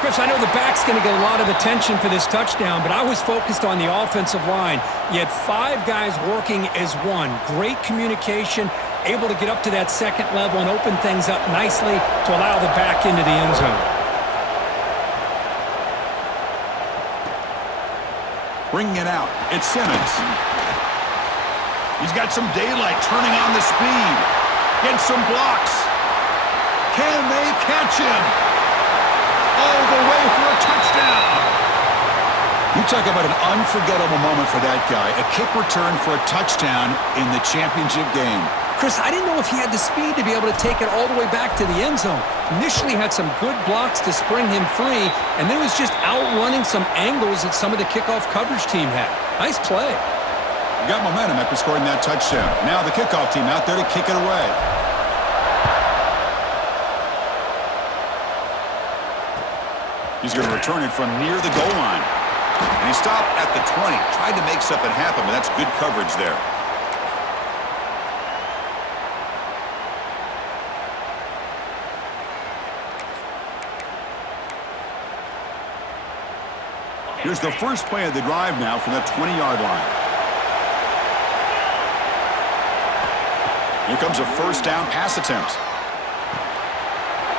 Chris, I know the back's going to get a lot of attention for this touchdown, but I was focused on the offensive line. You had 5 guys working as one. Great communication, able to get up to that second level and open things up nicely to allow the back into the end zone. Bringing it out, it's Simmons. He's got some daylight, turning on the speed. Gets some blocks. Can they catch him? All the way for a touchdown. You talk about an unforgettable moment for that guy. A kick return for a touchdown in the championship game. Chris, I didn't know if he had the speed to be able to take it all the way back to the end zone. Initially had some good blocks to spring him free, and then was just outrunning some angles that some of the kickoff coverage team had. Nice play. Got momentum after scoring that touchdown. Now the kickoff team out there to kick it away. He's going to return it from near the goal line. And he stopped at the 20. Tried to make something happen, but that's good coverage there. Here's the first play of the drive now from the 20-yard line. Here comes a first down pass attempt.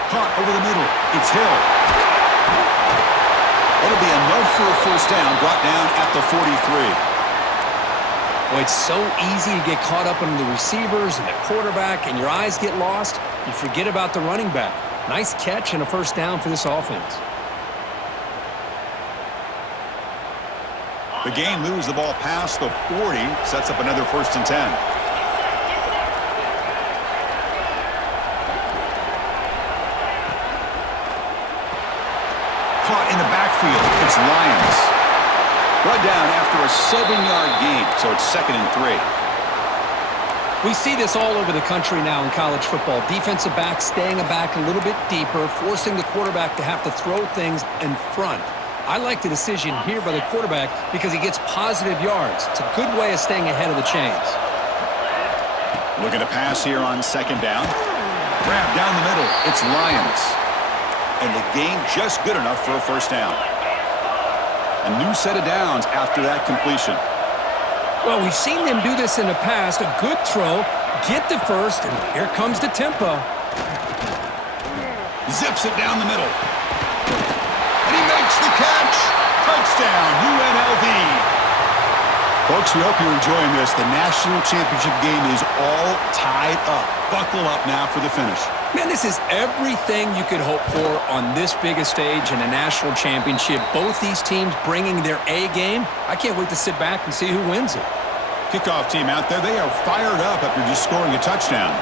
Caught over the middle. It's Hill. It'll be enough for a first down, brought down at the 43. Well, it's so easy to get caught up in the receivers and the quarterback, and your eyes get lost. You forget about the running back. Nice catch and a first down for this offense. The game moves the ball past the 40, sets up another 1st and 10. Caught in the backfield. It's Lyons. Brought down after a 7-yard gain, so it's 2nd and 3. We see this all over the country now in college football. Defensive backs staying back a little bit deeper, forcing the quarterback to have to throw things in front. I like the decision here by the quarterback because he gets positive yards. It's a good way of staying ahead of the chains. Looking to pass here on 2nd down. Grab down the middle. It's Lyons. And the gain just good enough for a first down. A new set of downs after that completion. Well, we've seen them do this in the past. A good throw, get the first, and here comes the tempo. Zips it down the middle. And he makes the catch. Touchdown, UNLV. Folks, we hope you're enjoying this. The national championship game is all tied up. Buckle up now for the finish. Man, this is everything you could hope for on this biggest stage in a national championship. Both these teams bringing their A game. I can't wait to sit back and see who wins it. Kickoff team out there. They are fired up after just scoring a touchdown.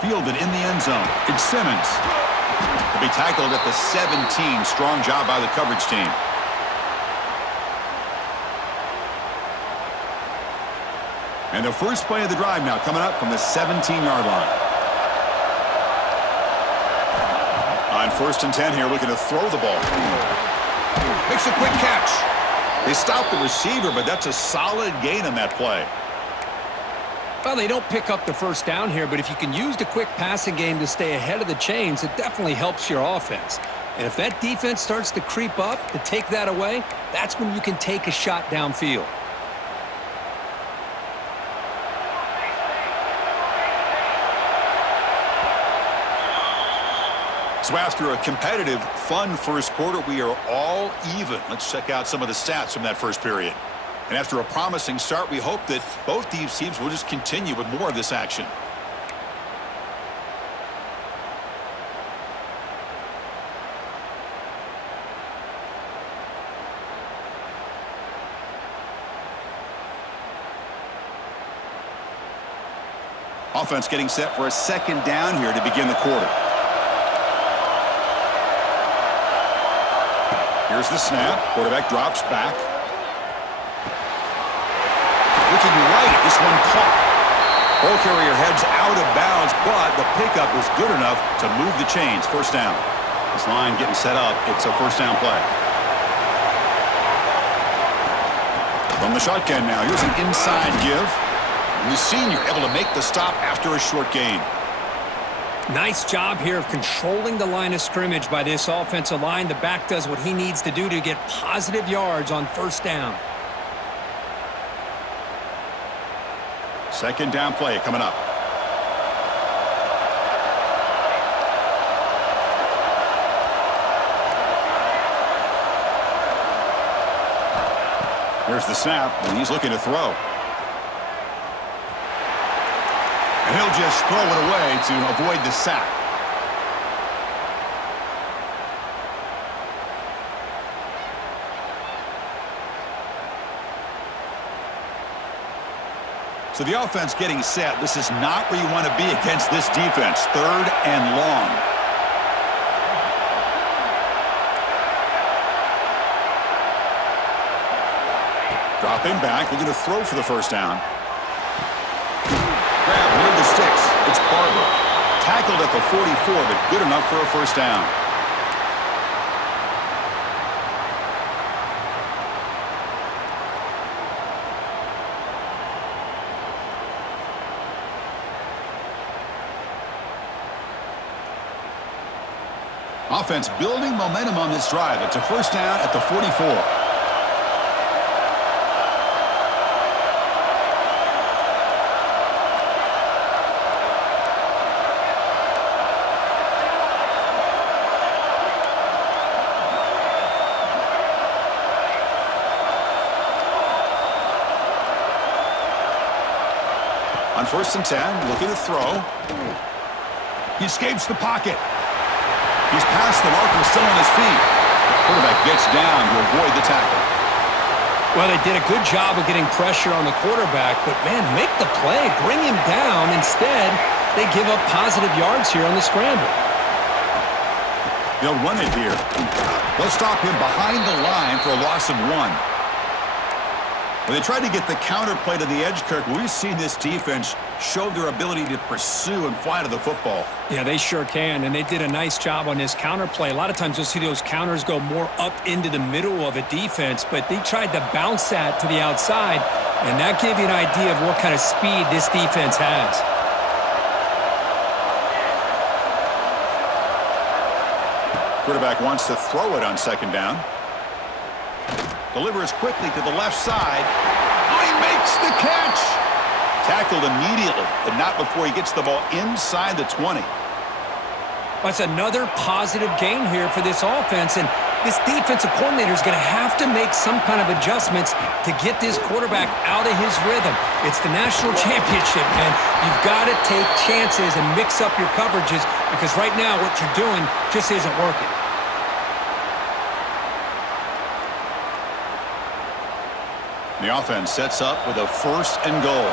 Fielded in the end zone. It's Simmons. He'll be tackled at the 17. Strong job by the coverage team. And the first play of the drive now coming up from the 17-yard line. On 1st and 10 here, looking to throw the ball. Makes a quick catch. They stop the receiver, but that's a solid gain on that play. Well, they don't pick up the first down here, but if you can use the quick passing game to stay ahead of the chains, it definitely helps your offense. And if that defense starts to creep up to take that away, that's when you can take a shot downfield. So after a competitive, fun first quarter, we are all even. Let's check out some of the stats from that first period. And after a promising start, we hope that both these teams will just continue with more of this action. Offense getting set for a 2nd down here to begin the quarter. Here's the snap. Quarterback drops back. Looking right. This one caught. Ball carrier heads out of bounds, but the pickup was good enough to move the chains. First down. This line getting set up. It's a first down play. From the shotgun now. Here's an inside give. And the senior able to make the stop after a short gain. Nice job here of controlling the line of scrimmage by this offensive line. The back does what he needs to do to get positive yards on first down. Second down play coming up. Here's the snap, and he's looking to throw. And he'll just throw it away to avoid the sack. So the offense getting set. This is not where you want to be against this defense. Third and long. Dropping back, looking to throw for the first down. Grab near the sticks. It's Barber. Tackled at the 44, but good enough for a first down. Offense building momentum on this drive. It's a first down at the 44. On first and 10, looking to throw. He escapes the pocket. He's past the marker, still on his feet. The quarterback gets down to avoid the tackle. Well, they did a good job of getting pressure on the quarterback, but, man, make the play. Bring him down. Instead, they give up positive yards here on the scramble. They'll run it here. They'll stop him behind the line for a loss of 1. When they tried to get the counter play to the edge, Kirk, we've seen this defense show their ability to pursue and fly to the football. Yeah, they sure can, and they did a nice job on this counter play. A lot of times you'll see those counters go more up into the middle of a defense, but they tried to bounce that to the outside, and that gave you an idea of what kind of speed this defense has. Quarterback wants to throw it on second down. Delivers quickly to the left side. Oh, he makes the catch! Tackled immediately, but not before he gets the ball inside the 20. That's another positive gain here for this offense, and this defensive coordinator is going to have to make some kind of adjustments to get this quarterback out of his rhythm. It's the national championship, man. You've got to take chances and mix up your coverages because right now what you're doing just isn't working. The offense sets up with a first and goal.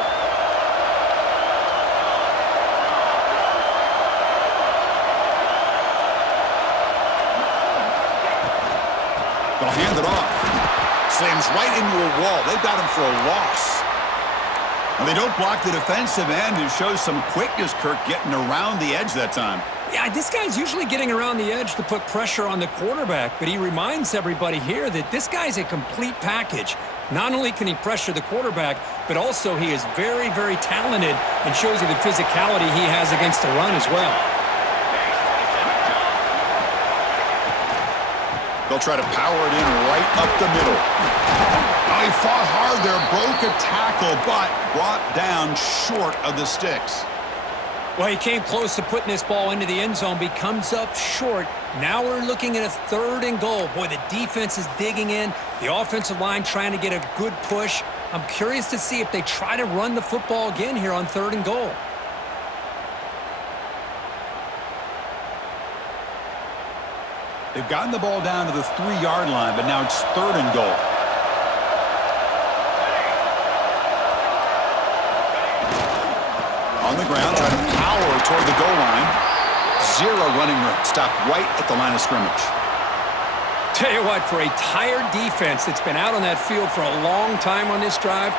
They'll hand it off. Slams right into a wall. They've got him for a loss. And they don't block the defensive end, who shows some quickness, Kirk, getting around the edge that time. Yeah, this guy's usually getting around the edge to put pressure on the quarterback, but he reminds everybody here that this guy's a complete package. Not only can he pressure the quarterback, but also he is very, very talented and shows you the physicality he has against the run as well. They'll try to power it in right up the middle. Oh, he fought hard there, broke a tackle, but brought down short of the sticks. Well, he came close to putting this ball into the end zone, but he comes up short. Now we're looking at a third and goal. Boy, the defense is digging in. The offensive line trying to get a good push. I'm curious to see if they try to run the football again here on third and goal. They've gotten the ball down to the 3-yard line, but now it's third and goal. On the ground, trying to power toward the goal line. Zero running room. Stopped right at the line of scrimmage. Tell you what, for a tired defense that's been out on that field for a long time on this drive,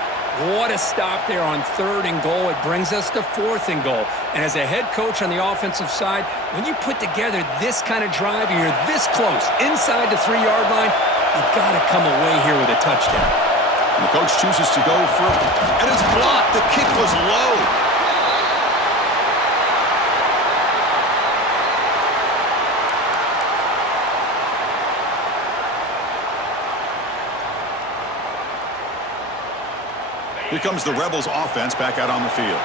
what a stop there on third and goal. It brings us to fourth and goal. And as a head coach on the offensive side, when you put together this kind of drive and you're this close inside the 3-yard line, you've got to come away here with a touchdown. And the coach chooses to go for it. And it's blocked. The kick was low. Here comes the Rebels offense back out on the field.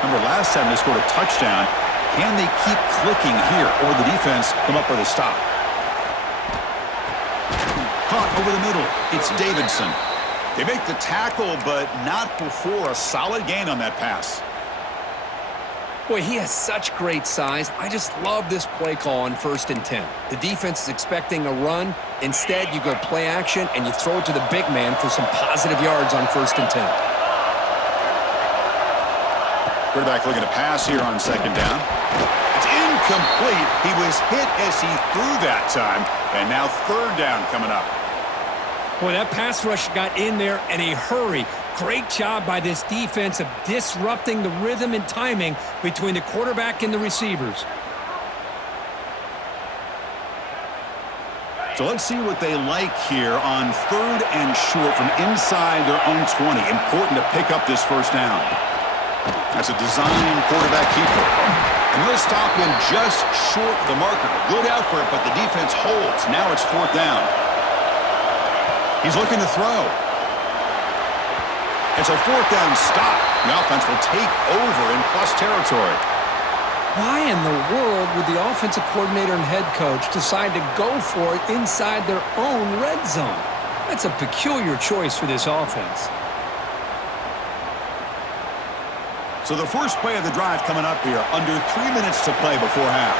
Remember, last time they scored a touchdown. Can they keep clicking here, or the defense come up with a stop? Caught over the middle. It's Davidson. They make the tackle, but not before a solid gain on that pass. Boy, he has such great size. I just love this play call on 1st and 10. The defense is expecting a run. Instead, you go play action, and you throw it to the big man for some positive yards on 1st and 10. Quarterback looking to pass here on 2nd down. It's incomplete. He was hit as he threw that time, and now 3rd down coming up. Boy, that pass rush got in there in a hurry. Great job by this defense of disrupting the rhythm and timing between the quarterback and the receivers. So let's see what they like here on 3rd and short from inside their own 20. Important to pick up this 1st down. That's a design quarterback keeper. And they'll stop him just short of the marker. Good effort, but the defense holds. Now it's 4th down. He's looking to throw. It's a 4th down stop. The offense will take over in plus territory. Why in the world would the offensive coordinator and head coach decide to go for it inside their own red zone? That's a peculiar choice for this offense. So the first play of the drive coming up here, under 3 minutes to play before half.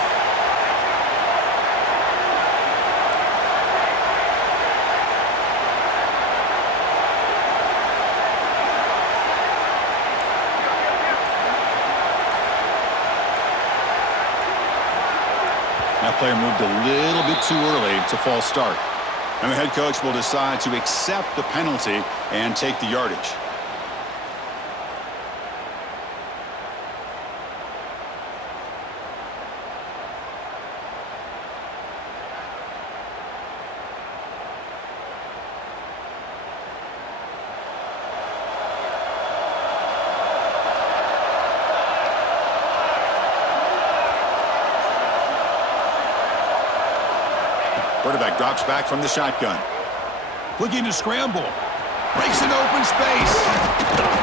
That player moved a little bit too early to false start. And the head coach will decide to accept the penalty and take the yardage. Quarterback drops back from the shotgun. Looking to scramble. Breaks an open space.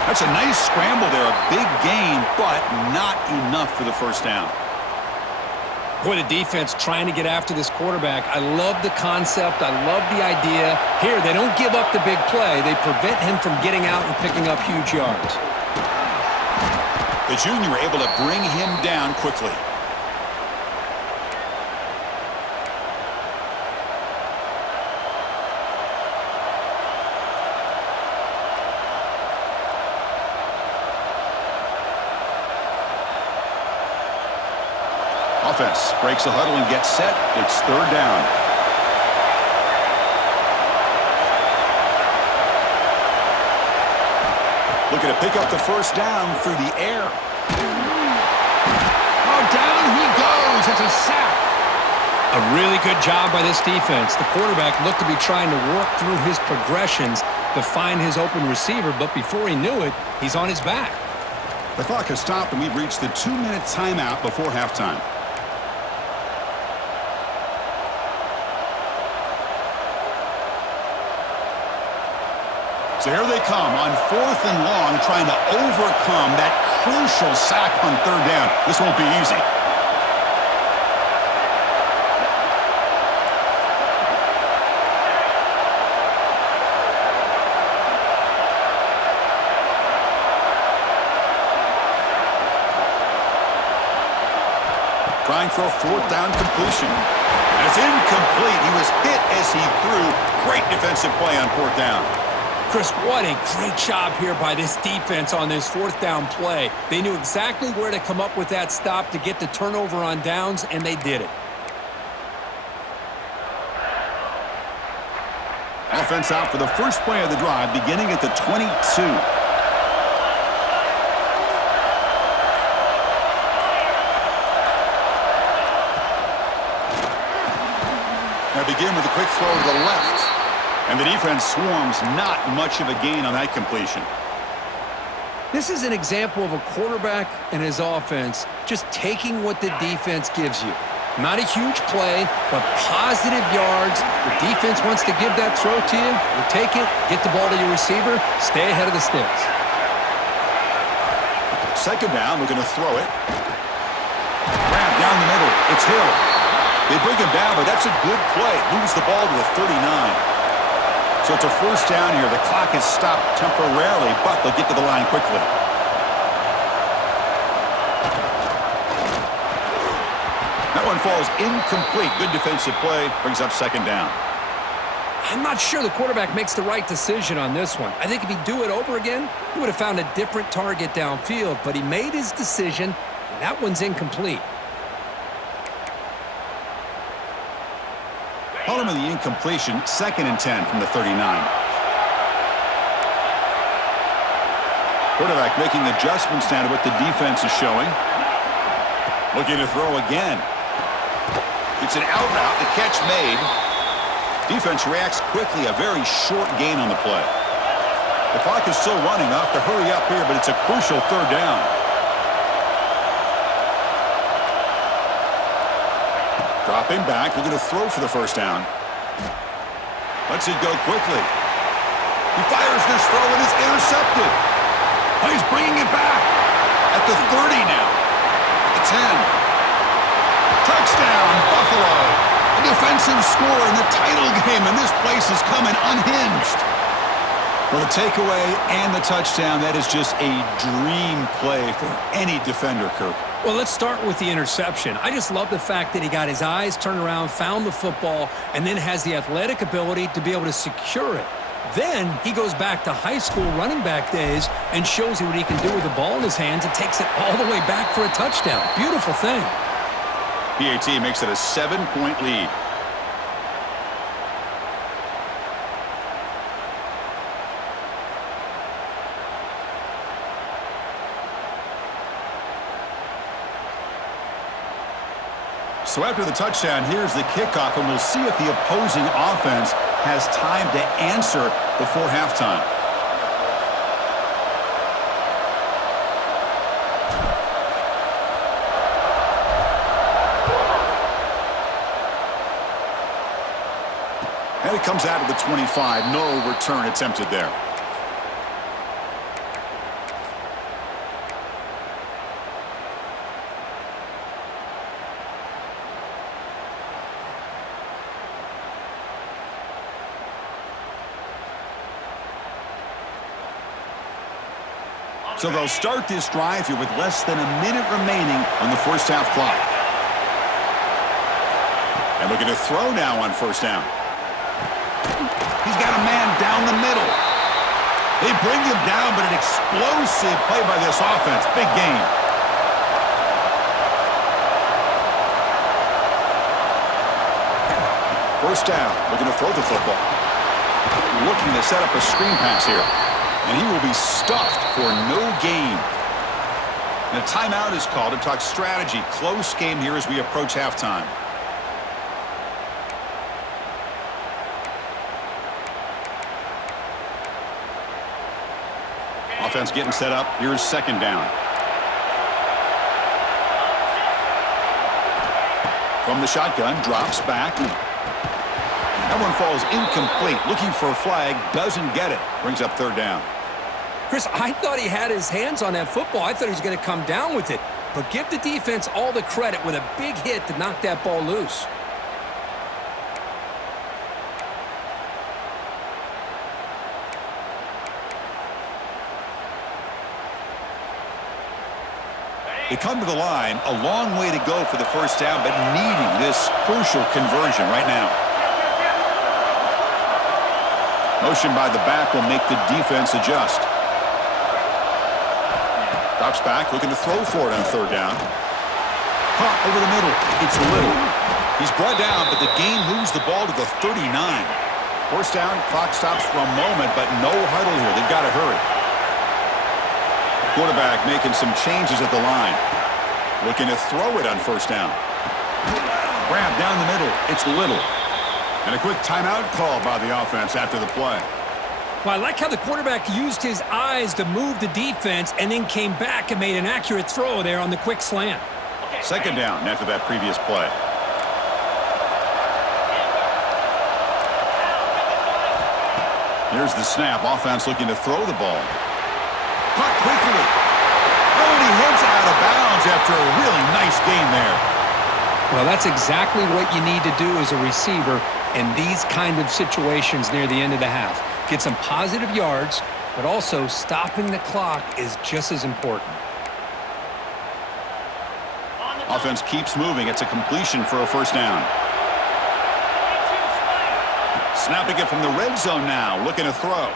That's a nice scramble there. A big gain, but not enough for the 1st down. Boy, the defense trying to get after this quarterback. I love the concept. I love the idea. Here, they don't give up the big play. They prevent him from getting out and picking up huge yards. The junior able to bring him down quickly. Offense breaks the huddle and gets set. It's 3rd down. Looking to pick up the 1st down through the air. Oh, down he goes. It's a sack. A really good job by this defense. The quarterback looked to be trying to work through his progressions to find his open receiver, but before he knew it, he's on his back. The clock has stopped, and we've reached the 2-minute timeout before halftime. So here they come on 4th and long, trying to overcome that crucial sack on 3rd down. This won't be easy. Trying for a 4th down completion. And it's incomplete. He was hit as he threw. Great defensive play on 4th down. Chris, what a great job here by this defense on this 4th down play. They knew exactly where to come up with that stop to get the turnover on downs, and they did it. Offense out for the first play of the drive, beginning at the 22. Now begin with a quick throw to the left. And the defense swarms, not much of a gain on that completion. This is an example of a quarterback and his offense just taking what the defense gives you. Not a huge play, but positive yards. The defense wants to give that throw to you. You take it, get the ball to your receiver, stay ahead of the sticks. Second down, we're going to throw it. Grab down the middle. It's Hill. They bring him down, but that's a good play. Moves the ball to the 39. So it's a first down here. The clock is stopped temporarily, but they'll get to the line quickly. That one falls incomplete. Good defensive play. Brings up second down. I'm not sure the quarterback makes the right decision on this one. I think if he'd do it over again, he would have found a different target downfield, but he made his decision, and that one's incomplete. Following the incompletion, 2nd and 10 from the 39. Quarterback making adjustments now to what the defense is showing. Looking to throw again. It's an out route, the catch made. Defense reacts quickly, a very short gain on the play. The clock is still running, off to hurry up here, but it's a crucial third down. Dropping back, looking to throw for the first down. Lets it go quickly. He fires this throw and it's intercepted. Oh, he's bringing it back at the 30 now. At the 10. Touchdown, Buffalo. A defensive score in the title game, and this place is coming unhinged. Well, the takeaway and the touchdown, that is just a dream play for any defender, Kirk. Well, let's start with the interception. I just love the fact that he got his eyes turned around, found the football, and then has the athletic ability to be able to secure it. Then he goes back to high school running back days and shows you what he can do with the ball in his hands and takes it all the way back for a touchdown. Beautiful thing. PAT makes it a 7-point lead. So after the touchdown, here's the kickoff, and we'll see if the opposing offense has time to answer before halftime. And it comes out of the 25. No return attempted there. So they'll start this drive here with less than a minute remaining on the first half clock. And looking to throw now on first down. He's got a man down the middle. They bring him down, but an explosive play by this offense. Big gain. First down, looking to throw the football. Looking to set up a screen pass here. And he will be stuffed for no gain. And a timeout is called to talk strategy. Close game here as we approach halftime. Offense getting set up. Here's second down. From the shotgun, drops back. That one falls incomplete. Looking for a flag, doesn't get it. Brings up third down. Chris, I thought he had his hands on that football. I thought he was going to come down with it. But give the defense all the credit with a big hit to knock that ball loose. They come to the line, a long way to go for the first down, but needing this crucial conversion right now. Motion by the back will make the defense adjust. Drops back, looking to throw for it on third down. Caught over the middle. It's Little. He's brought down, but the gain moves the ball to the 39. First down, clock stops for a moment, but no huddle here. They've got to hurry. Quarterback making some changes at the line. Looking to throw it on first down. Grab down the middle. It's Little. And a quick timeout call by the offense after the play. Well, I like how the quarterback used his eyes to move the defense and then came back and made an accurate throw there on the quick slant. Second down after that previous play. Here's the snap. Offense looking to throw the ball. Caught quickly. Oh, and he heads out of bounds after a really nice game there. Well, that's exactly what you need to do as a receiver in these kind of situations near the end of the half. Get some positive yards, but also stopping the clock is just as important. Offense keeps moving. It's a completion for a first down. Snapping it from the red zone now, looking to throw.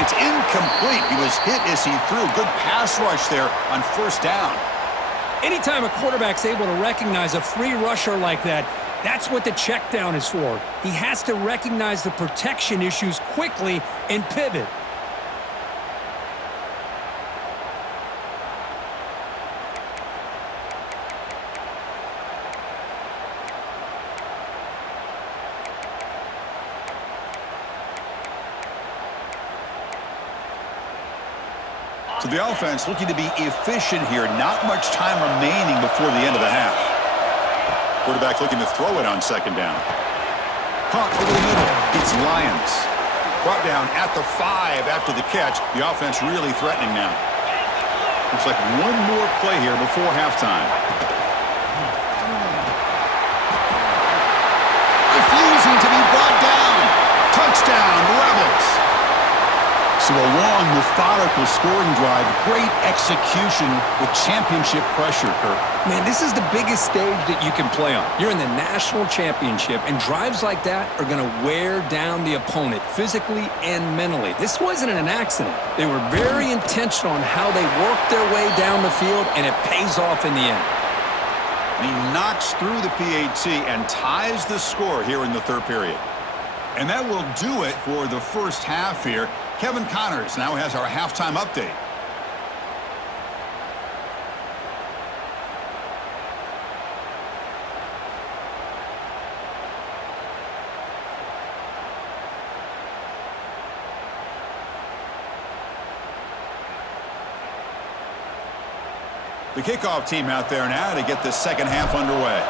It's incomplete. He was hit as he threw. Good pass rush there on first down. Anytime a quarterback's able to recognize a free rusher like that, that's what the check down is for. He has to recognize the protection issues quickly and pivot. So the offense looking to be efficient here. Not much time remaining before the end of the half. Quarterback looking to throw it on second down. Caught over the middle. It's Lions. Brought down at the 5 after the catch. The offense really threatening now. Looks like one more play here before halftime. Refusing to be brought down. Touchdown, Rebels. So a long, methodical scoring drive. Great execution with championship pressure, Kirk. Man, this is the biggest stage that you can play on. You're in the national championship, and drives like that are going to wear down the opponent physically and mentally. This wasn't an accident. They were very intentional on how they worked their way down the field, and it pays off in the end. And he knocks through the PAT and ties the score here in the third period. And that will do it for the first half here. Kevin Connors now has our halftime update. The kickoff team out there now to get the second half underway.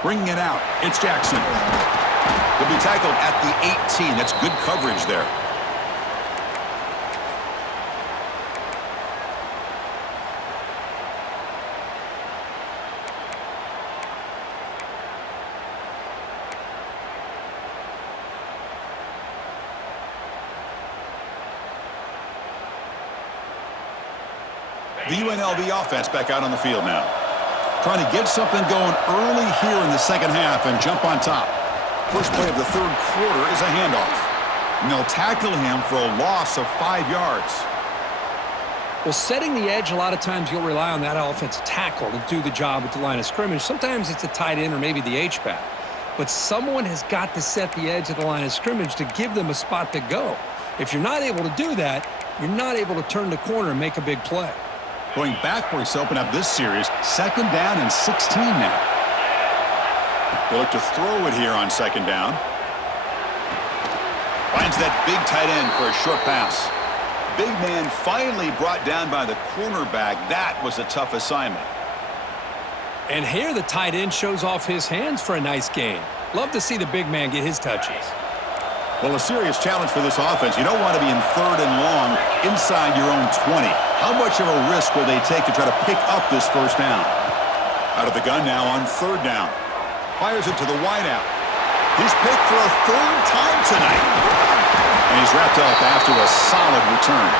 Bringing it out, it's Jackson. He'll be tackled at the 18. That's good coverage there. The UNLV offense back out on the field now. Trying to get something going early here in the second half and jump on top. First play of the third quarter is a handoff. And they'll tackle him for a loss of 5 yards. Well, setting the edge, a lot of times you'll rely on that offensive tackle to do the job at the line of scrimmage. Sometimes it's a tight end or maybe the H-back. But someone has got to set the edge of the line of scrimmage to give them a spot to go. If you're not able to do that, you're not able to turn the corner and make a big play. Going backwards to open up this series. Second down and 16 now. They look to throw it here on second down. Finds that big tight end for a short pass. Big man finally brought down by the cornerback. That was a tough assignment. And here the tight end shows off his hands for a nice gain. Love to see the big man get his touches. Well, a serious challenge for this offense. You don't want to be in third and long inside your own 20. How much of a risk will they take to try to pick up this first down? Out of the gun now on third down. Fires it to the wideout. He's picked for a third time tonight. And he's wrapped up after a solid return.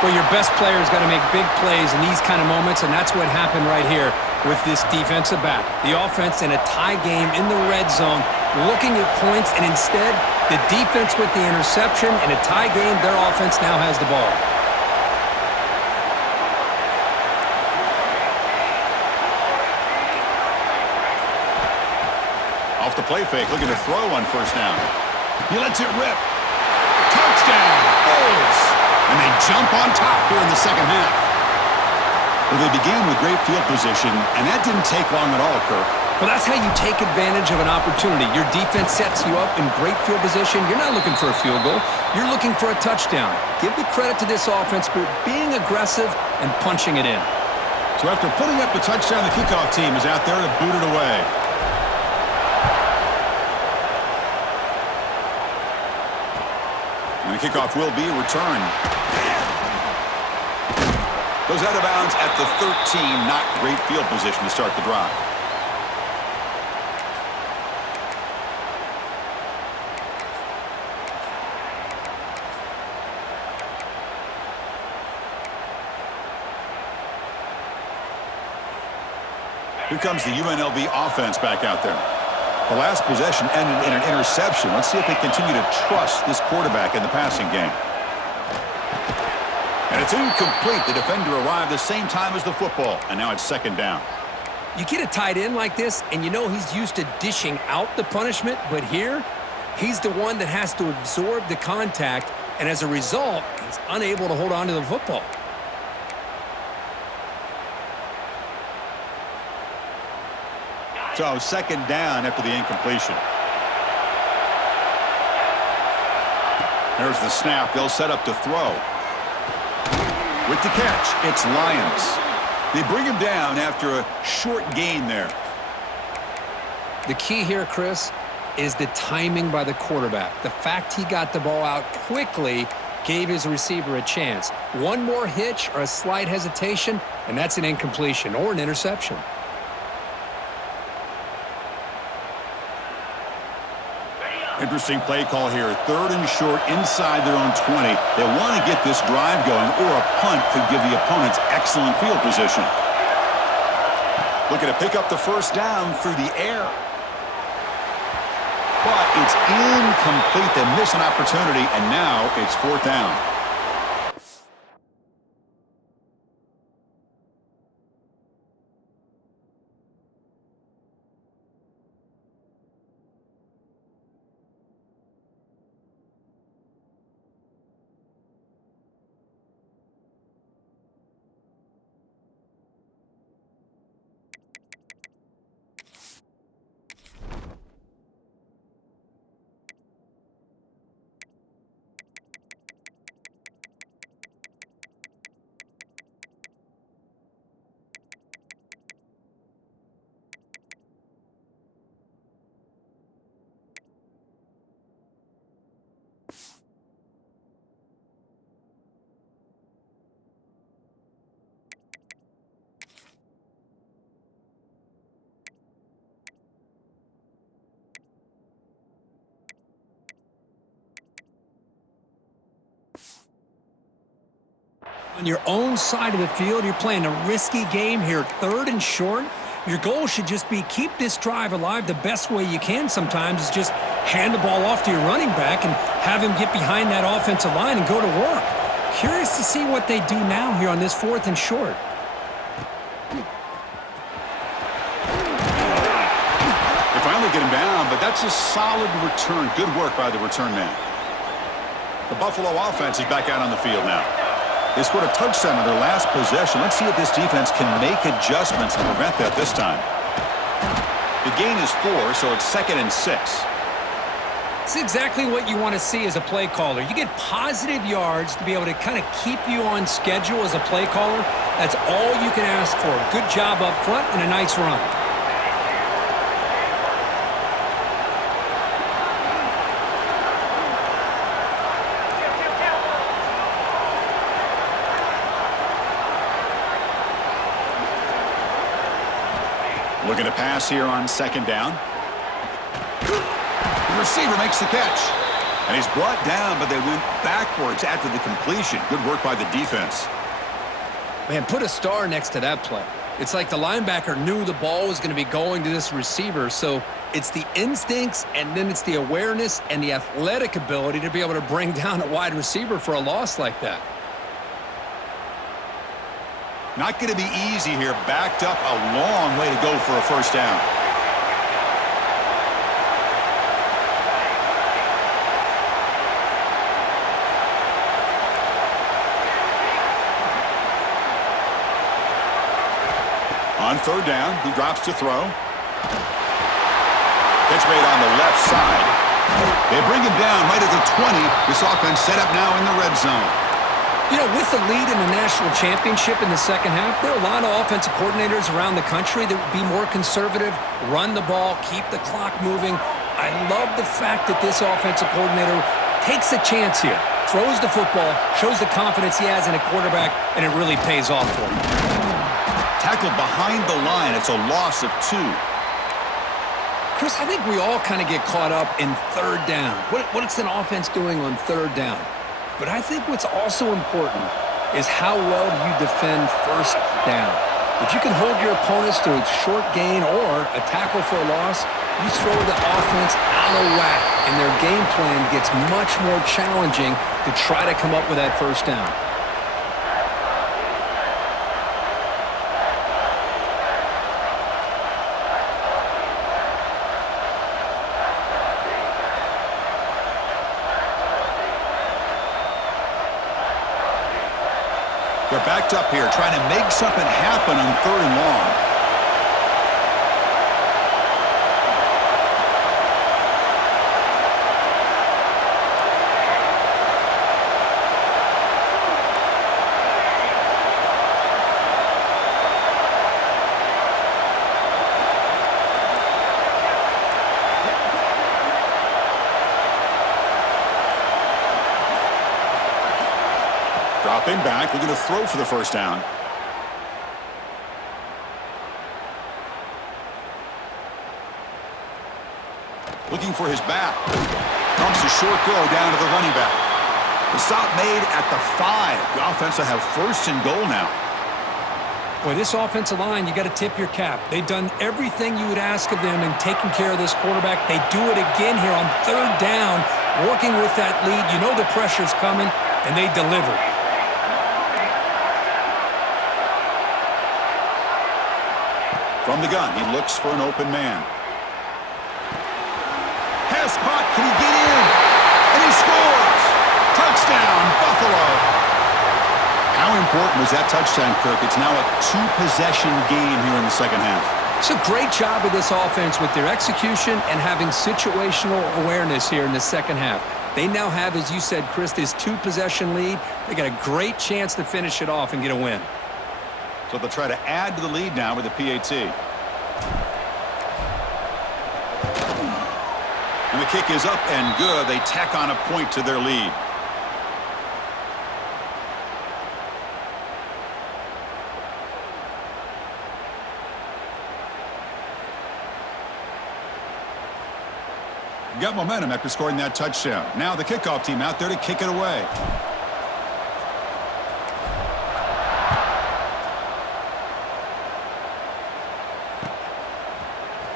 Well, your best player's got to make big plays in these kind of moments, and that's what happened right here with this defensive back. The offense in a tie game in the red zone, looking at points, and instead, the defense with the interception. In a tie game, their offense now has the ball. Off the play fake, looking to throw on first down. He lets it rip. Touchdown, Bulls! And they jump on top here in the second half. Well, they began with great field position, and that didn't take long at all, Kirk. Well, that's how you take advantage of an opportunity. Your defense sets you up in great field position. You're not looking for a field goal. You're looking for a touchdown. Give the credit to this offense for being aggressive and punching it in. So after putting up the touchdown, the kickoff team is out there to boot it away. And the kickoff will be a return. Goes out of bounds at the 13. Not great field position to start the drive. Here comes the UNLV offense back out there. The last possession ended in an interception. Let's see if they continue to trust this quarterback in the passing game. And it's incomplete. The defender arrived the same time as the football, and now it's second down. You get a tight end like this, and you know he's used to dishing out the punishment, but here, he's the one that has to absorb the contact, and as a result, he's unable to hold on to the football. So second down after the incompletion. There's the snap. They'll set up to throw. With the catch, it's Lions. They bring him down after a short gain there. The key here, Chris, is the timing by the quarterback. The fact he got the ball out quickly gave his receiver a chance. One more hitch or a slight hesitation, and that's an incompletion or an interception. Interesting play call here. Third and short inside their own 20. They want to get this drive going, or a punt could give the opponents excellent field position. Looking to pick up the first down through the air. But it's incomplete. They miss an opportunity, and now it's fourth down. On your own side of the field, you're playing a risky game here, third and short. Your goal should just be keep this drive alive the best way you can sometimes is just hand the ball off to your running back and have him get behind that offensive line and go to work. Curious to see what they do now here on this fourth and short. They finally get him down, but that's a solid return. Good work by the return man. The Buffalo offense is back out on the field now. They scored a touchdown on their last possession. Let's see if this defense can make adjustments and prevent that this time. The gain is 4, so it's 2nd and 6. It's exactly what you want to see as a play caller. You get positive yards to be able to kind of keep you on schedule as a play caller. That's all you can ask for. Good job up front and a nice run. Looking to pass here on second down. The receiver makes the catch. And he's brought down, but they went backwards after the completion. Good work by the defense. Man, put a star next to that play. It's like the linebacker knew the ball was going to be going to this receiver, so it's the instincts and then it's the awareness and the athletic ability to be able to bring down a wide receiver for a loss like that. Not going to be easy here. Backed up a long way to go for a first down. third down. He drops to throw. Catch made on the left side. They bring him down right at the 20. This offense set up now in the red zone. You know, with the lead in the national championship in the second half, there are a lot of offensive coordinators around the country that would be more conservative, run the ball, keep the clock moving. I love the fact that this offensive coordinator takes a chance here, throws the football, shows the confidence he has in a quarterback, and it really pays off for him. Tackled behind the line. It's a loss of 2. Chris, I think we all kind of get caught up in third down. What's an offense doing on third down? But I think what's also important is how well do you defend first down. If you can hold your opponents to a short gain or a tackle for a loss, you throw the offense out of whack, and their game plan gets much more challenging to try to come up with that first down. They're backed up here, trying to make something happen on third and long. Dropping back, looking to throw for the first down. Looking for his back. Pumps a short throw down to the running back. The stop made at the 5. The offense will have first and goal now. Boy, this offensive line, you got to tip your cap. They've done everything you would ask of them in taking care of this quarterback. They do it again here on third down, working with that lead. You know the pressure's coming, and they deliver. From the gun, he looks for an open man. Pass caught. Can he get in? And he scores! Touchdown, Buffalo! How important was that touchdown, Kirk? It's now a 2-possession game here in the second half. It's a great job of this offense with their execution and having situational awareness here in the second half. They now have, as you said, Chris, this 2-possession lead. They got a great chance to finish it off and get a win. So they'll try to add to the lead now with the PAT. And the kick is up and good. They tack on a point to their lead. Got momentum after scoring that touchdown. Now the kickoff team out there to kick it away.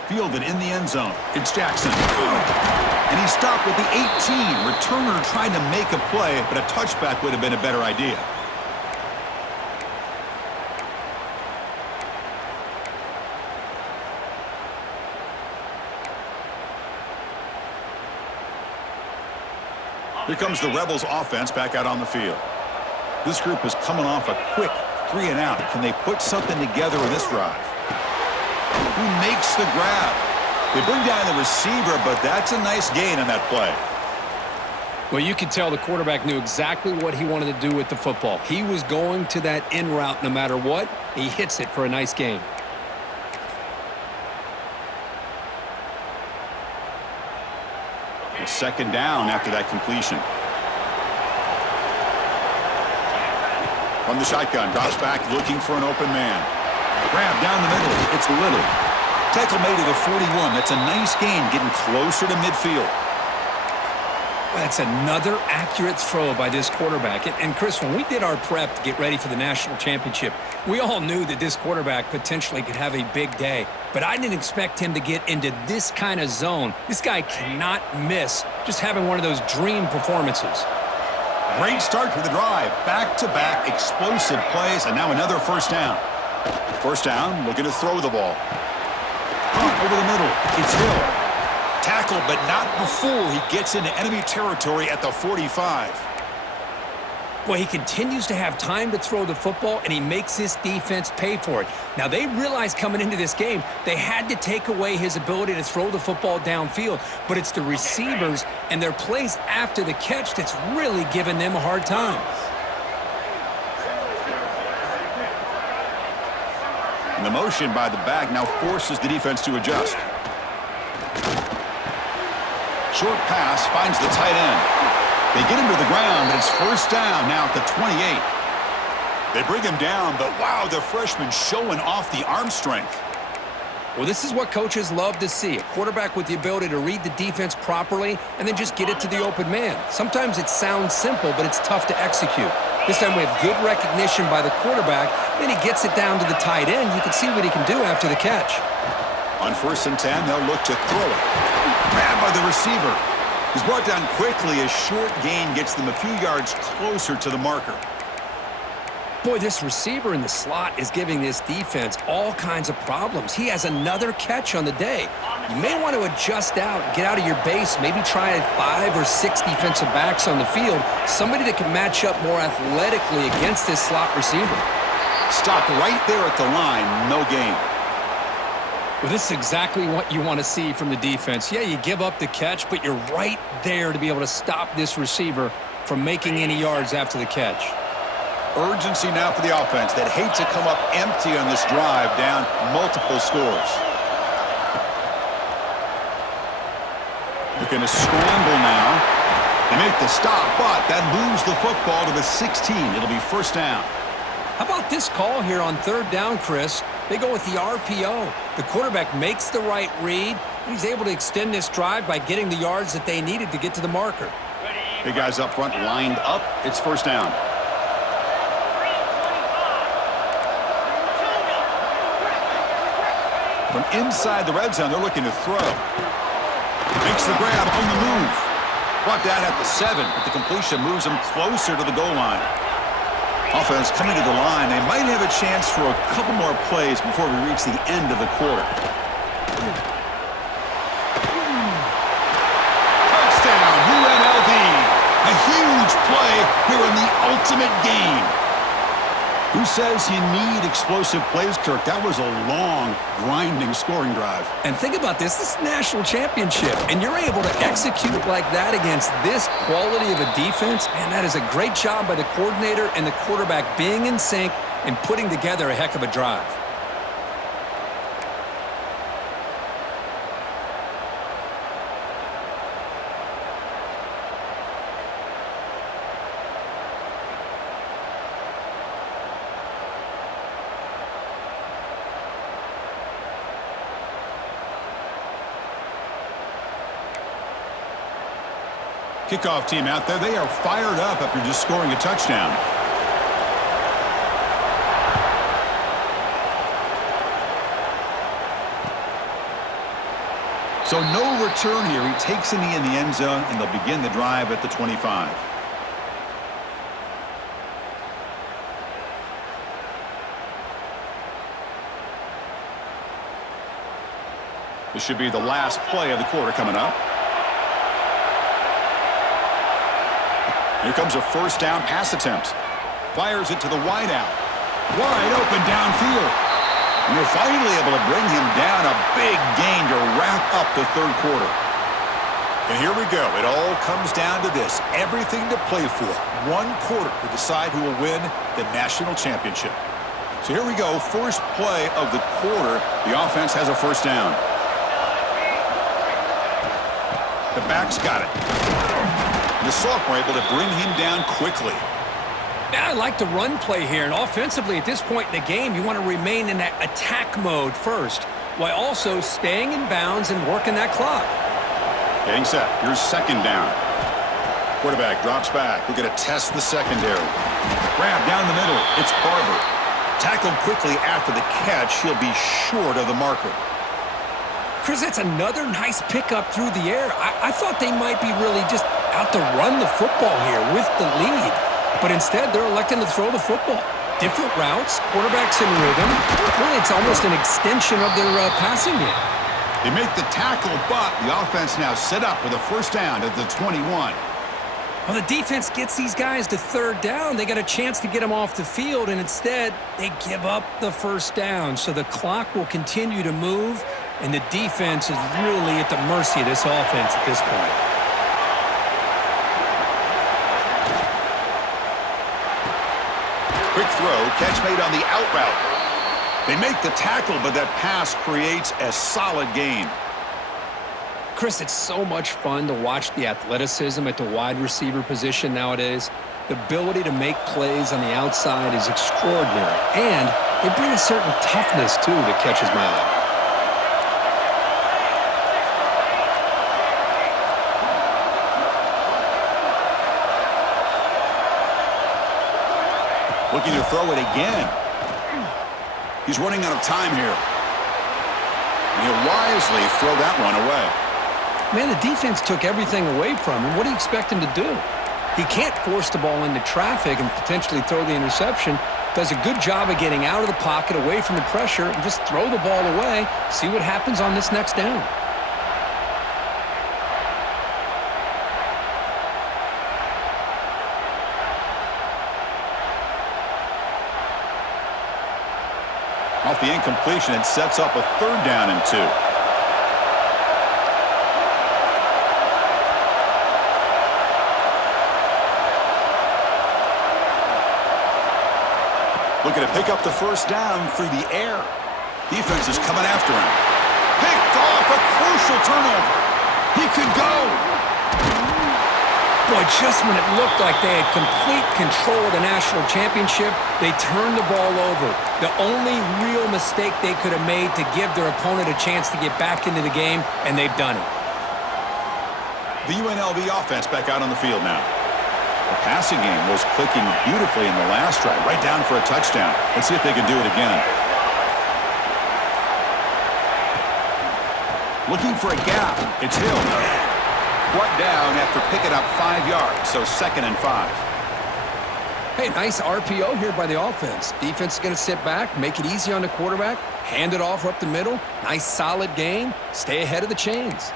Fielded in the end zone. It's Jackson. And he stopped with the 18. Returner trying to make a play, but a touchback would have been a better idea. Here comes the Rebels offense back out on the field. This group is coming off a quick 3 and out. Can they put something together with this drive? Who makes the grab? They bring down the receiver, but that's a nice gain on that play. Well, you could tell the quarterback knew exactly what he wanted to do with the football. He was going to that in route no matter what. He hits it for a nice gain. It's second down after that completion. From the shotgun, drops back looking for an open man. Grab down the middle. It's Little. Tackle made to the 41. That's a nice gain, getting closer to midfield. That's another accurate throw by this quarterback. And Chris, when we did our prep to get ready for the national championship, we all knew that this quarterback potentially could have a big day. But I didn't expect him to get into this kind of zone. This guy cannot miss just having one of those dream performances. Great start to the drive. Back-to-back explosive plays, and now another first down. First down, looking to throw the ball. Over the middle, it's Hill. Tackle, but not before he gets into enemy territory at the 45. Boy, he continues to have time to throw the football, and he makes his defense pay for it. Now, they realized coming into this game they had to take away his ability to throw the football downfield, but it's the receivers and their plays after the catch that's really giving them a hard time. And the motion by the back now forces the defense to adjust. Short pass finds the tight end. They get him to the ground, but it's first down now at the 28. They bring him down, but wow, the freshman showing off the arm strength. Well, this is what coaches love to see, a quarterback with the ability to read the defense properly and then just get it to the open man. Sometimes it sounds simple, but it's tough to execute. This time we have good recognition by the quarterback, then he gets it down to the tight end. You can see what he can do after the catch. On 1st and 10, they'll look to throw it. Grabbed by the receiver. He's brought down quickly. A short gain gets them a few yards closer to the marker. Boy, this receiver in the slot is giving this defense all kinds of problems. He has another catch on the day. You may want to adjust out, get out of your base, maybe try 5 or 6 defensive backs on the field, somebody that can match up more athletically against this slot receiver. Stopped right there at the line, no gain. Well, this is exactly what you want to see from the defense. Yeah, you give up the catch, but you're right there to be able to stop this receiver from making any yards after the catch. Urgency now for the offense that hates to come up empty on this drive, down multiple scores. Looking to scramble now. They make the stop, but that moves the football to the 16. It'll be first down. How about this call here on 3rd down, Chris? They go with the RPO. The quarterback makes the right read. He's able to extend this drive by getting the yards that they needed to get to the marker. Big guys up front lined up. It's first down. From inside the red zone, they're looking to throw. Makes the grab on the move. Brought down at the 7, but the completion moves them closer to the goal line. Offense coming to the line. They might have a chance for a couple more plays before we reach the end of the quarter. Touchdown, UNLV. A huge play here in the ultimate game. Who says you need explosive plays, Kirk? That was a long, grinding scoring drive. And think about this. This is national championship, and you're able to execute like that against this quality of a defense. Man, that is a great job by the coordinator and the quarterback being in sync and putting together a heck of a drive. Kickoff team out there. They are fired up after just scoring a touchdown. So no return here. He takes a knee in the end zone, and they'll begin the drive at the 25. This should be the last play of the quarter coming up. Here comes a first down pass attempt. Fires it to the wideout. Wide open downfield. And they're finally able to bring him down. A big gain to wrap up the 3rd quarter. And here we go. It all comes down to this. Everything to play for. 1 quarter to decide who will win the national championship. So here we go. First play of the quarter. The offense has a first down. The back's got it. The sophomore able to bring him down quickly. Now I like the run play here, and offensively at this point in the game, you want to remain in that attack mode first, while also staying in bounds and working that clock. Getting set. Here's 2nd down. Quarterback drops back. We're going to test the secondary. Grab down the middle. It's Barber. Tackled quickly after the catch. He'll be short of the marker. Chris, that's another nice pickup through the air. I thought they might be really just out to run the football here with the lead. But instead, they're electing to throw the football. Different routes, quarterbacks in rhythm. Really, it's almost an extension of their passing game. They make the tackle, but the offense now set up with a first down at the 21. Well, the defense gets these guys to third down. They got a chance to get them off the field, and instead they give up the first down. So the clock will continue to move, and the defense is really at the mercy of this offense at this point. Quick throw, catch made on the out route. They make the tackle, but that pass creates a solid gain. Chris, it's so much fun to watch the athleticism at the wide receiver position nowadays. The ability to make plays on the outside is extraordinary, and they bring a certain toughness, too, that catches my eye. Looking to throw it again. He's running out of time here. And he'll wisely throw that one away. Man, the defense took everything away from him. What do you expect him to do? He can't force the ball into traffic and potentially throw the interception. Does a good job of getting out of the pocket, away from the pressure, and just throw the ball away. See what happens on this next down. Off the incompletion, it sets up a 3rd down and 2. Looking to pick up the first down through the air. Defense is coming after him. Picked off, a crucial turnover. He could go. Boy, just when it looked like they had complete control of the national championship, they turned the ball over. The only real mistake they could have made to give their opponent a chance to get back into the game, and they've done it. The UNLV offense back out on the field now. The passing game was clicking beautifully in the last drive, right down for a touchdown. Let's see if they can do it again. Looking for a gap. It's Hill. Brought down after picking up 5 yards, so 2nd and 5. Hey, nice RPO here by the offense. Defense is going to sit back, make it easy on the quarterback, hand it off up the middle. Nice, solid game. Stay ahead of the chains.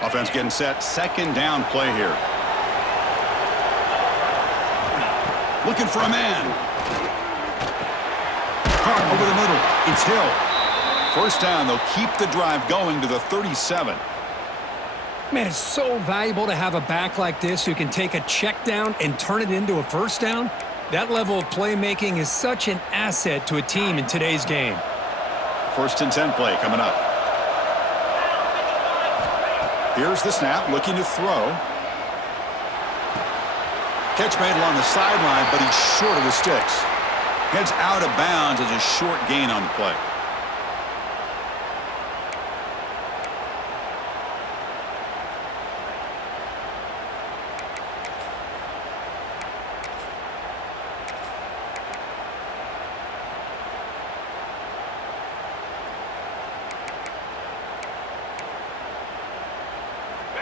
Offense getting set. 2nd down play here. Looking for a man. Caught over the middle. It's Hill. First down, they'll keep the drive going to the 37. Man, it's so valuable to have a back like this who can take a check down and turn it into a first down. That level of playmaking is such an asset to a team in today's game. 1st and 10 play coming up. Here's the snap, looking to throw. Catch made along the sideline, but he's short of the sticks. Heads out of bounds as a short gain on the play.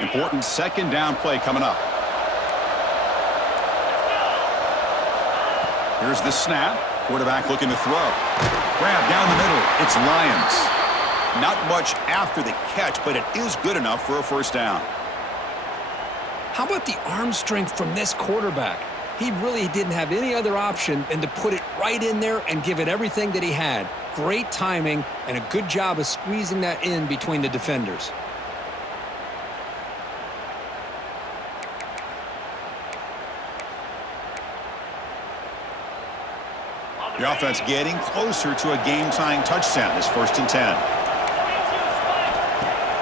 Important 2nd down play coming up. Here's the snap. Quarterback looking to throw. Grab down the middle. It's Lions. Not much after the catch, but it is good enough for a first down. How about the arm strength from this quarterback? He really didn't have any other option than to put it right in there and give it everything that he had. Great timing and a good job of squeezing that in between the defenders. The offense getting closer to a game-tying touchdown. It's 1st and 10.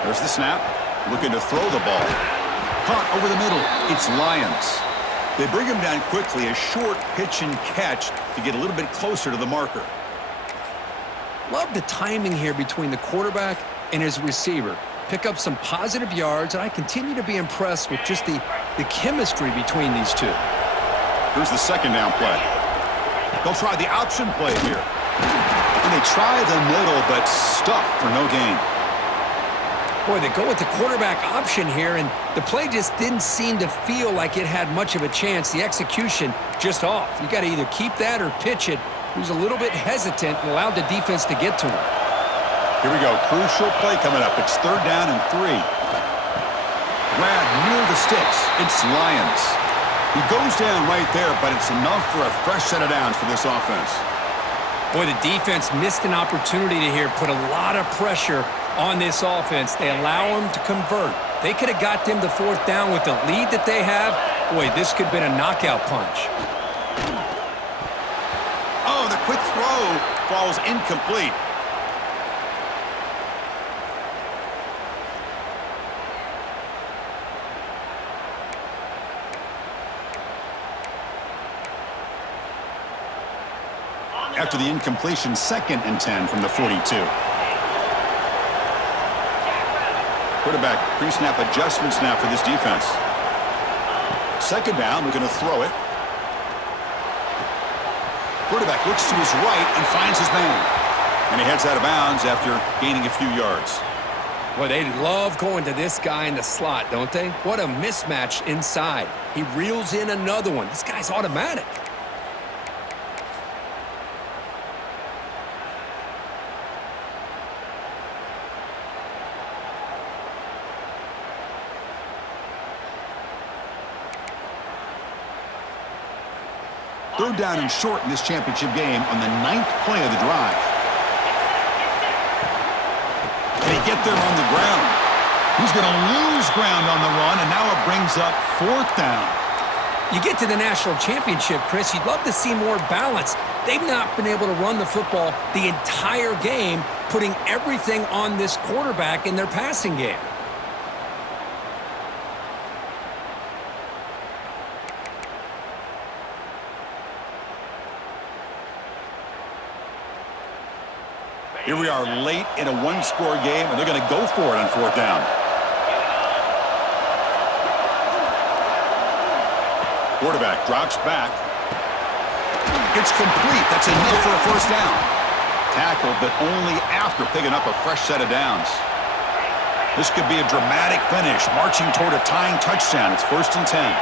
There's the snap. Looking to throw the ball. Caught over the middle. It's Lions. They bring him down quickly. A short pitch and catch to get a little bit closer to the marker. Love the timing here between the quarterback and his receiver. Pick up some positive yards, and I continue to be impressed with just the chemistry between these two. Here's the 2nd down play. They'll try the option play here. And they try the middle, but stuffed for no gain. Boy, they go with the quarterback option here, and the play just didn't seem to feel like it had much of a chance. The execution just off. You got to either keep that or pitch it. He was a little bit hesitant and allowed the defense to get to him. Here we go. Crucial play coming up. It's 3rd down and 3. Grab near the sticks. It's Lions. He goes down right there, but it's enough for a fresh set of downs for this offense. Boy, the defense missed an opportunity to here put a lot of pressure on this offense. They allow them to convert. They could have got them the fourth down with the lead that they have. Boy, this could have been a knockout punch. Oh, the quick throw falls incomplete. After the incompletion, 2nd and 10 from the 42. Quarterback pre-snap adjustments now for this defense. 2nd down, we're going to throw it. Quarterback looks to his right and finds his man. And he heads out of bounds after gaining a few yards. Well, they love going to this guy in the slot, don't they? What a mismatch inside. He reels in another one. This guy's automatic. Third down and short in this championship game on the 9th play of the drive. Can he get there on the ground? He's going to lose ground on the run, and now it brings up 4th down. You get to the national championship, Chris, you'd love to see more balance. They've not been able to run the football the entire game, putting everything on this quarterback in their passing game. Here we are late in a one-score game, and they're going to go for it on 4th down. Quarterback drops back. It's complete. That's enough for a 1st down. Tackled, but only after picking up a fresh set of downs. This could be a dramatic finish, marching toward a tying touchdown. It's 1st and 10.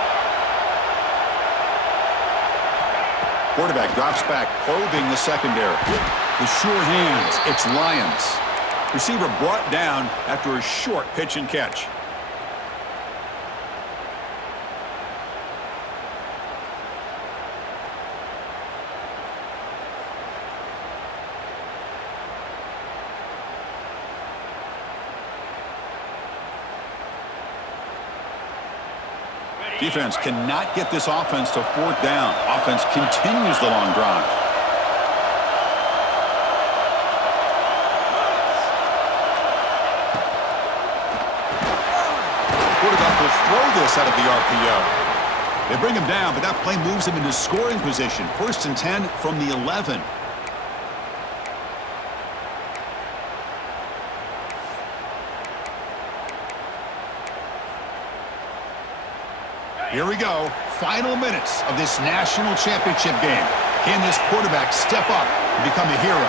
Quarterback drops back, probing the secondary. The sure hands, it's Lions. Receiver brought down after a short pitch and catch. Defense cannot get this offense to 4th down. Offense continues the long drive. Quarterback will throw this out of the RPO. They bring him down, but that play moves him into scoring position. 1st and 10 from the 11. Here we go. Final minutes of this national championship game. Can this quarterback step up and become a hero?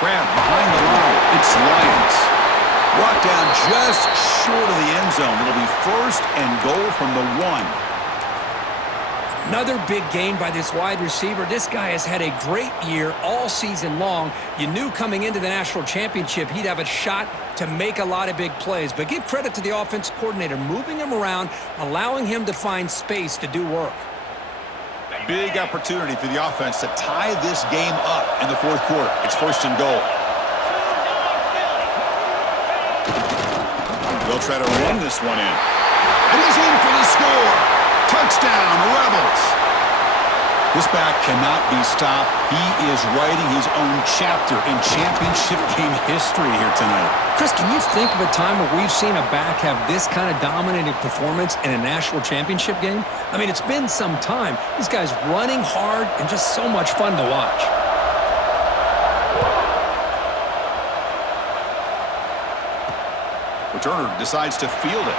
Grab behind the line. It's Lions. Brought down just short of the end zone. It'll be 1st and goal from the 1. Another big gain by this wide receiver. This guy has had a great year all season long. You knew coming into the national championship he'd have a shot to make a lot of big plays. But give credit to the offense coordinator, moving him around, allowing him to find space to do work. Big opportunity for the offense to tie this game up in the 4th quarter. It's 1st and goal. They'll try to run this one in. And he's in for the score. Touchdown, Rebels. This back cannot be stopped. He is writing his own chapter in championship game history here tonight. Chris, can you think of a time where we've seen a back have this kind of dominating performance in a national championship game? I mean, it's been some time. This guy's running hard and just so much fun to watch. Returner decides to field it.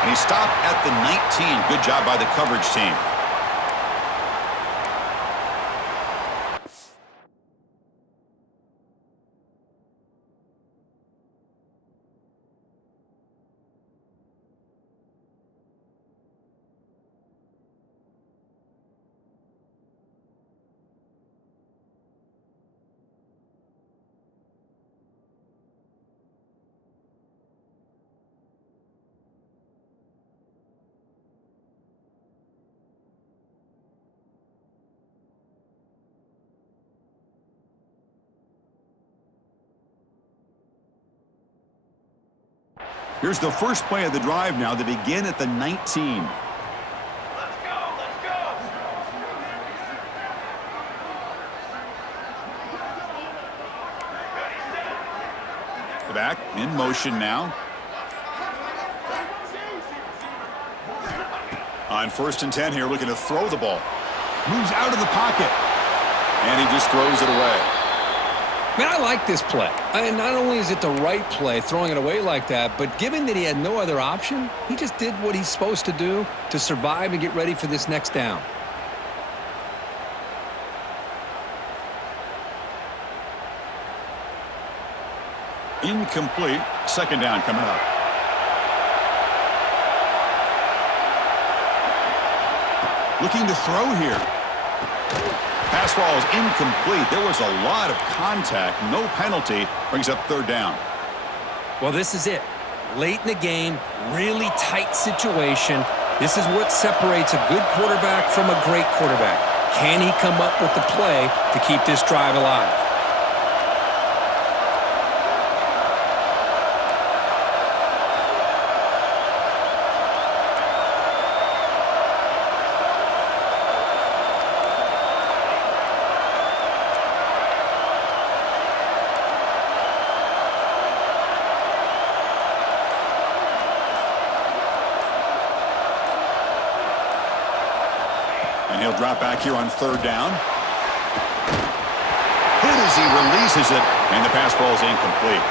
And he stopped at the 19. Good job by the coverage team. Here's the first play of the drive now. They begin at the 19. The back in motion now. On 1st and 10 here, looking to throw the ball. Moves out of the pocket. And he just throws it away. Man, I like this play. And not only is it the right play, throwing it away like that, but given that he had no other option, he just did what he's supposed to do to survive and get ready for this next down. Incomplete. 2nd down coming up. Looking to throw here. Pass ball is incomplete. There was a lot of contact. No penalty. Brings up 3rd down. Well, this is it. Late in the game, really tight situation. This is what separates a good quarterback from a great quarterback. Can he come up with the play to keep this drive alive? And he'll drop back here on 3rd down. Hit as he releases it, and the pass ball is incomplete.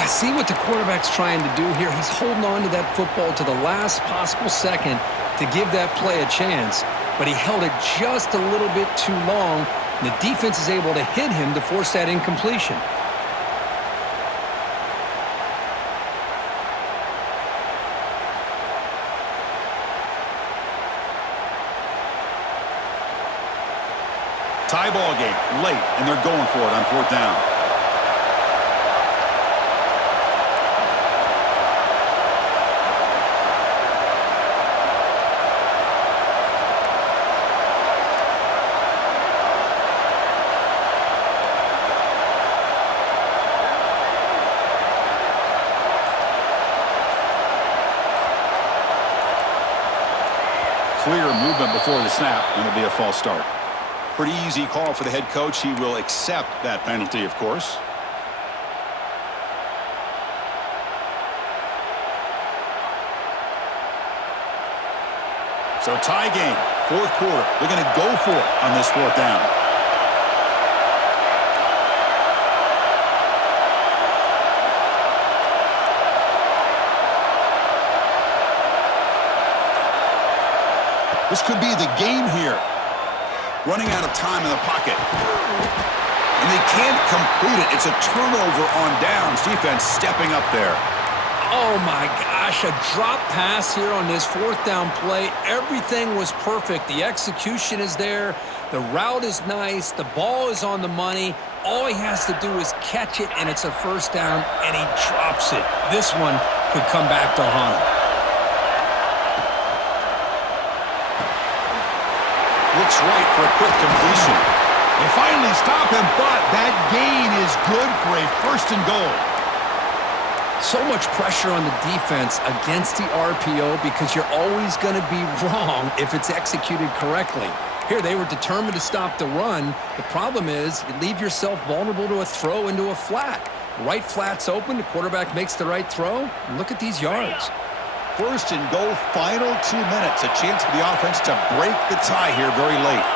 I see what the quarterback's trying to do here. He's holding on to that football to the last possible second to give that play a chance, but he held it just a little bit too long, and the defense is able to hit him to force that incompletion. Tie ball game late, and they're going for it on 4th down. Clear movement before the snap, and it'll be a false start. Pretty easy call for the head coach. He will accept that penalty, of course. So tie game, 4th quarter. They're going to go for it on this 4th down. This could be the game here. Running out of time in the pocket. And they can't complete it. It's a turnover on downs. Defense stepping up there. Oh, my gosh, a drop pass here on this 4th down play. Everything was perfect. The execution is there. The route is nice. The ball is on the money. All he has to do is catch it, and it's a 1st down, and he drops it. This one could come back to haunt him. Looks right for a quick completion. They finally stop him, but that gain is good for a 1st and goal. So much pressure on the defense against the RPO because you're always going to be wrong if it's executed correctly. Here, they were determined to stop the run. The problem is you leave yourself vulnerable to a throw into a flat. Right flat's open, the quarterback makes the right throw, and look at these yards. 1st and goal, final 2 minutes. A chance for the offense to break the tie here very late.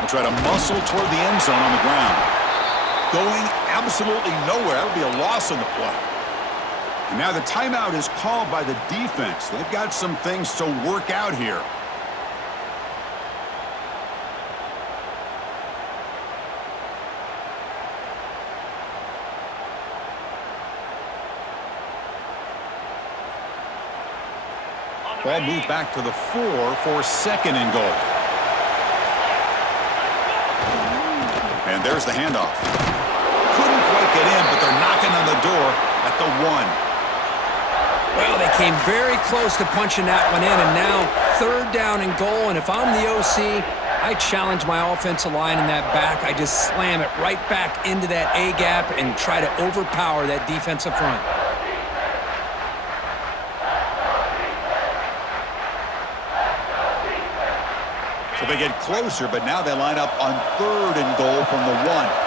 They'll try to muscle toward the end zone on the ground. Going absolutely nowhere. That'll be a loss on the play. And now the timeout is called by the defense. They've got some things to work out here. Ball moved back to the 4 for 2nd and goal. And there's the handoff. Couldn't quite get in, but they're knocking on the door at the 1. Well, they came very close to punching that one in, and now 3rd down and goal. And if I'm the OC, I challenge my offensive line in that back. I just slam it right back into that A-gap and try to overpower that defensive front. So they get closer, but now they line up on 3rd and goal from the 1.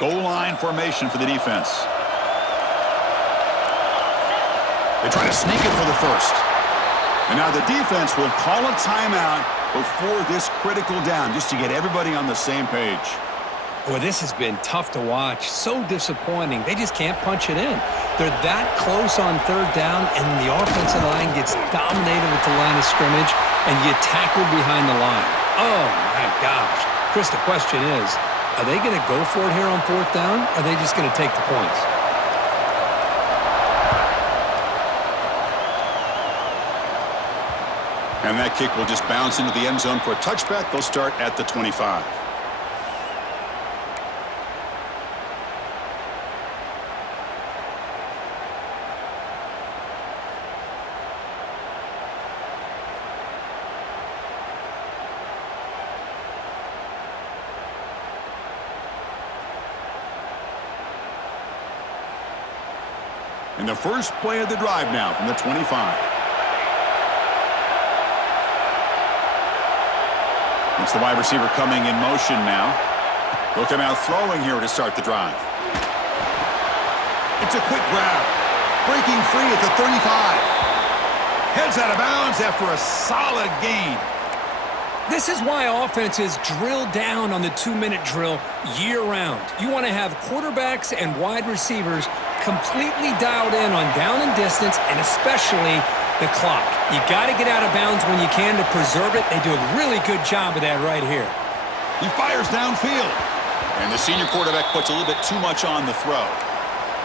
Goal line formation for the defense. They try to sneak it for the first. And now the defense will call a timeout before this critical down, just to get everybody on the same page. Boy, this has been tough to watch. So disappointing. They just can't punch it in. They're that close on 3rd down, and the offensive line gets dominated with the line of scrimmage, and you tackle behind the line. Oh, my gosh. Chris, the question is, are they going to go for it here on 4th down, or are they just going to take the points? And that kick will just bounce into the end zone for a touchback. They'll start at the 25. And the first play of the drive now from the 25. It's the wide receiver coming in motion now. He'll come out throwing here to start the drive. It's a quick grab. Breaking free at the 35. Heads out of bounds after a solid gain. This is why offenses drill down on the 2-minute drill year-round. You want to have quarterbacks and wide receivers completely dialed in on down and distance, and especially the clock. You got to get out of bounds when you can to preserve it. They do a really good job of that right here. He fires downfield. And the senior quarterback puts a little bit too much on the throw.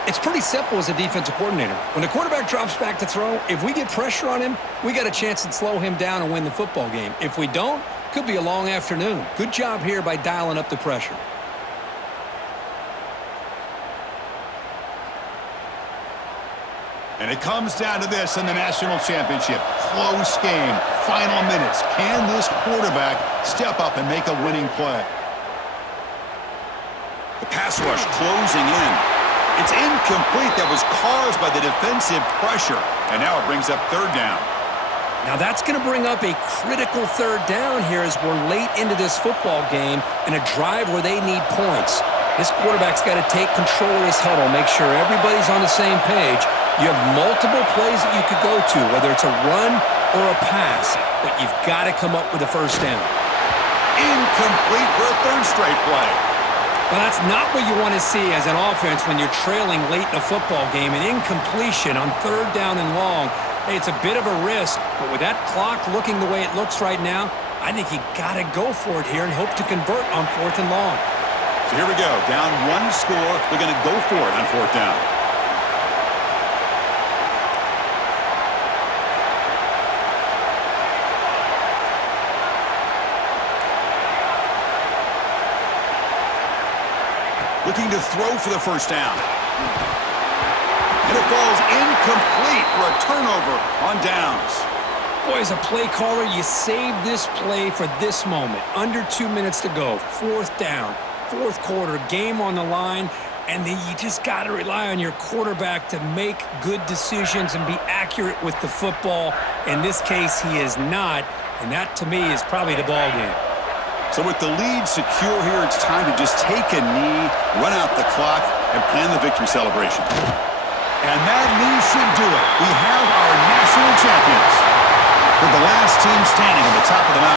It's pretty simple as a defensive coordinator. When the quarterback drops back to throw, if we get pressure on him, we got a chance to slow him down and win the football game. If we don't, could be a long afternoon. Good job here by dialing up the pressure. And it comes down to this in the national championship. Close game, final minutes. Can this quarterback step up and make a winning play? The pass rush closing in. It's incomplete. That was caused by the defensive pressure. And now it brings up 3rd down. Now that's going to bring up a critical 3rd down here as we're late into this football game in a drive where they need points. This quarterback's got to take control of this huddle, make sure everybody's on the same page. You have multiple plays that you could go to, whether it's a run or a pass, but you've got to come up with a 1st down. Incomplete for a 3rd straight play. Well, that's not what you want to see as an offense when you're trailing late in a football game. An incompletion on 3rd down and long. Hey, it's a bit of a risk, but with that clock looking the way it looks right now, I think you got to go for it here and hope to convert on 4th and long. So here we go. Down 1 score. They're going to go for it on 4th down. Looking to throw for the 1st down. And it falls incomplete for a turnover on downs. Boy, as a play caller, you save this play for this moment. Under 2 minutes to go. 4th down. 4th quarter. Game on the line. And then you just got to rely on your quarterback to make good decisions and be accurate with the football. In this case, he is not. And that, to me, is probably the ball game. So with the lead secure here, it's time to just take a knee, run out the clock, and plan the victory celebration. And that knee should do it. We have our national champions. For the last team standing on the top of the mountain.